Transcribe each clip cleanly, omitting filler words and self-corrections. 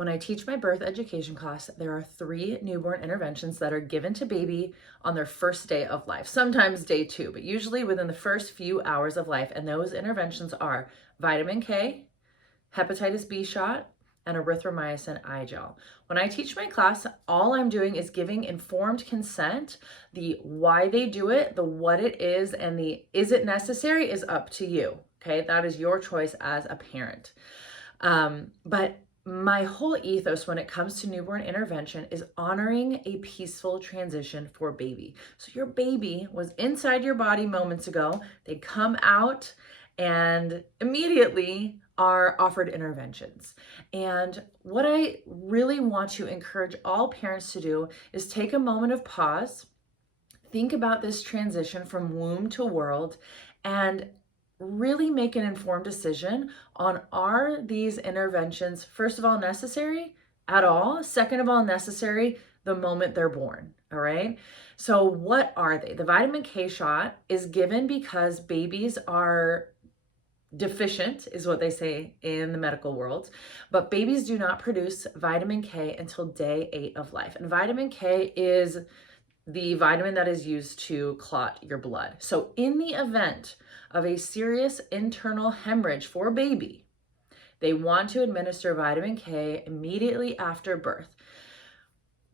When I teach my birth education class, there are 3 newborn interventions that are given to baby on their first day of life, sometimes day 2, but usually within the first few hours of life. And those interventions are vitamin K, hepatitis B shot, and erythromycin eye gel. When I teach my class, all I'm doing is giving informed consent. The why they do it, the what it is, and the is it necessary is up to you. Okay, that is your choice as a parent. But my whole ethos when it comes to newborn intervention is honoring a peaceful transition for baby. So your baby was inside your body moments ago. They come out and immediately are offered interventions. And what I really want to encourage all parents to do is take a moment of pause, think about this transition from womb to world, and really make an informed decision on, are these interventions, first of all, necessary at all? Second of all, necessary the moment they're born, all right? So what are they? The vitamin K shot is given because babies are deficient, is what they say in the medical world, but babies do not produce vitamin K until day 8 of life. And vitamin K is the vitamin that is used to clot your blood. So in the event of a serious internal hemorrhage for baby, they want to administer vitamin K immediately after birth.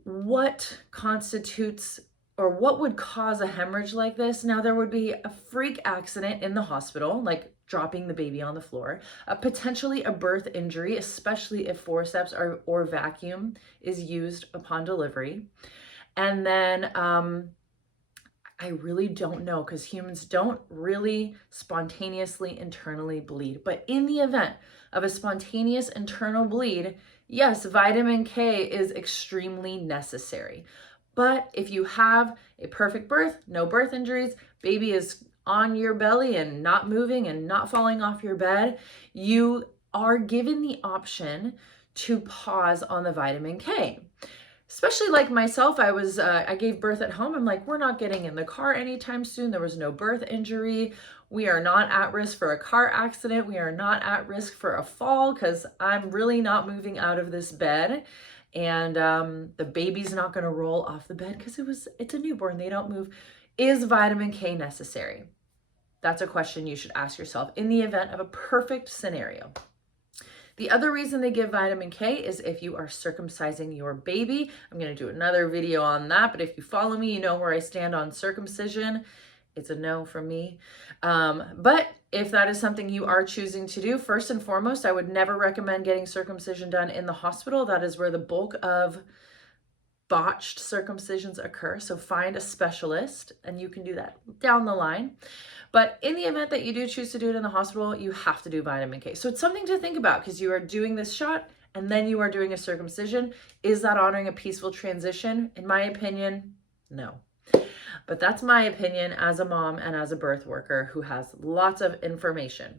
What constitutes or what would cause a hemorrhage like this? Now, there would be a freak accident in the hospital, like dropping the baby on the floor, potentially a birth injury, especially if forceps or vacuum is used upon delivery. And then I really don't know, because humans don't really spontaneously internally bleed. But in the event of a spontaneous internal bleed, yes, vitamin K is extremely necessary. But if you have a perfect birth, no birth injuries, baby is on your belly and not moving and not falling off your bed, you are given the option to pause on the vitamin K. Especially like myself, I gave birth at home. I'm like, we're not getting in the car anytime soon. There was no birth injury. We are not at risk for a car accident. We are not at risk for a fall because I'm really not moving out of this bed. And the baby's not going to roll off the bed because it's a newborn. They don't move. Is vitamin K necessary? That's a question you should ask yourself in the event of a perfect scenario. The other reason they give vitamin K is if you are circumcising your baby. I'm going to do another video on that, but if you follow me, you know where I stand on circumcision. It's a no from me. But if that is something you are choosing to do, first and foremost, I would never recommend getting circumcision done in the hospital. That is where the bulk of botched circumcisions occur. So find a specialist and you can do that down the line. But in the event that you do choose to do it in the hospital, you have to do vitamin K. So it's something to think about because you are doing this shot and then you are doing a circumcision. Is that honoring a peaceful transition? In my opinion, no. But that's my opinion as a mom and as a birth worker who has lots of information.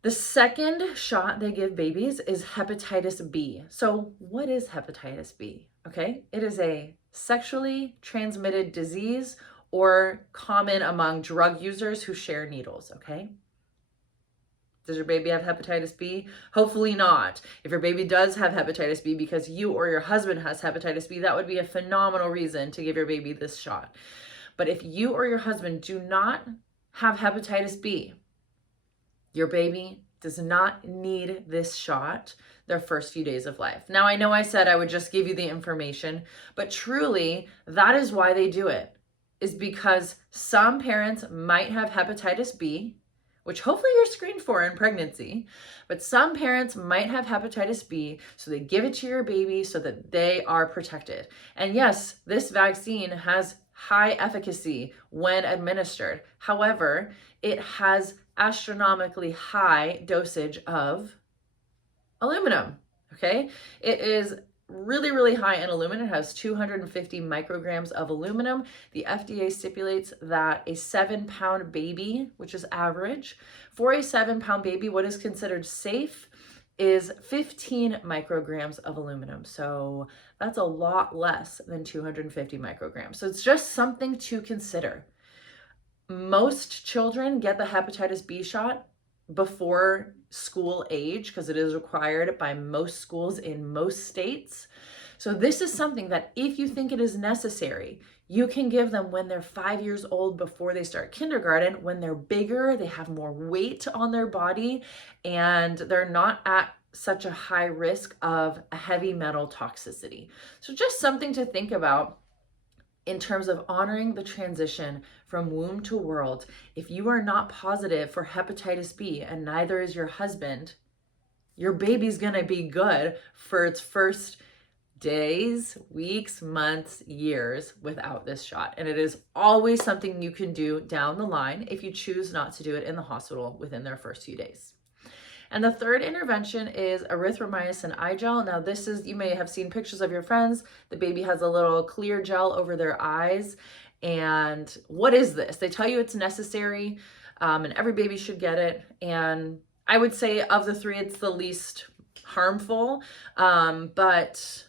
The second shot they give babies is hepatitis B. So what is hepatitis B? Okay, it is a sexually transmitted disease or common among drug users who share needles, okay? Does your baby have hepatitis B? Hopefully not. If your baby does have hepatitis B because you or your husband has hepatitis B, that would be a phenomenal reason to give your baby this shot. But if you or your husband do not have hepatitis B, your baby does not need this shot their first few days of life. Now, I know I said I would just give you the information, but truly, that is why they do it, is because some parents might have hepatitis B, which hopefully you're screened for in pregnancy, but some parents might have hepatitis B, so they give it to your baby so that they are protected. And yes, this vaccine has high efficacy when administered. However, it has astronomically high dosage of aluminum, okay? It is really, really high in aluminum. It has 250 micrograms of aluminum. The FDA stipulates that a 7-pound baby, which is average, for a 7-pound baby, what is considered safe is 15 micrograms of aluminum. So that's a lot less than 250 micrograms. So it's just something to consider. Most children get the hepatitis B shot before school age, because it is required by most schools in most states. So this is something that if you think it is necessary, you can give them when they're 5 years old, before they start kindergarten, when they're bigger, they have more weight on their body, and they're not at such a high risk of a heavy metal toxicity. So just something to think about in terms of honoring the transition from womb to world. If you are not positive for hepatitis B and neither is your husband, your baby's gonna be good for its first days, weeks, months, years without this shot. And it is always something you can do down the line if you choose not to do it in the hospital within their first few days. And the third intervention is erythromycin eye gel. Now this is, you may have seen pictures of your friends. The baby has a little clear gel over their eyes. And what is this? They tell you it's necessary, and every baby should get it. And I would say of the three, it's the least harmful, but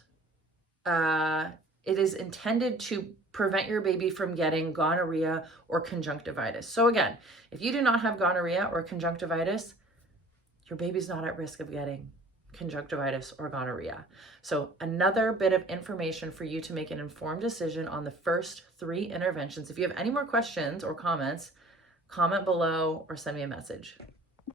it is intended to prevent your baby from getting gonorrhea or conjunctivitis. So again, if you do not have gonorrhea or conjunctivitis, your baby's not at risk of getting conjunctivitis or gonorrhea. So another bit of information for you to make an informed decision on the first three interventions. If you have any more questions or comments, comment below or send me a message.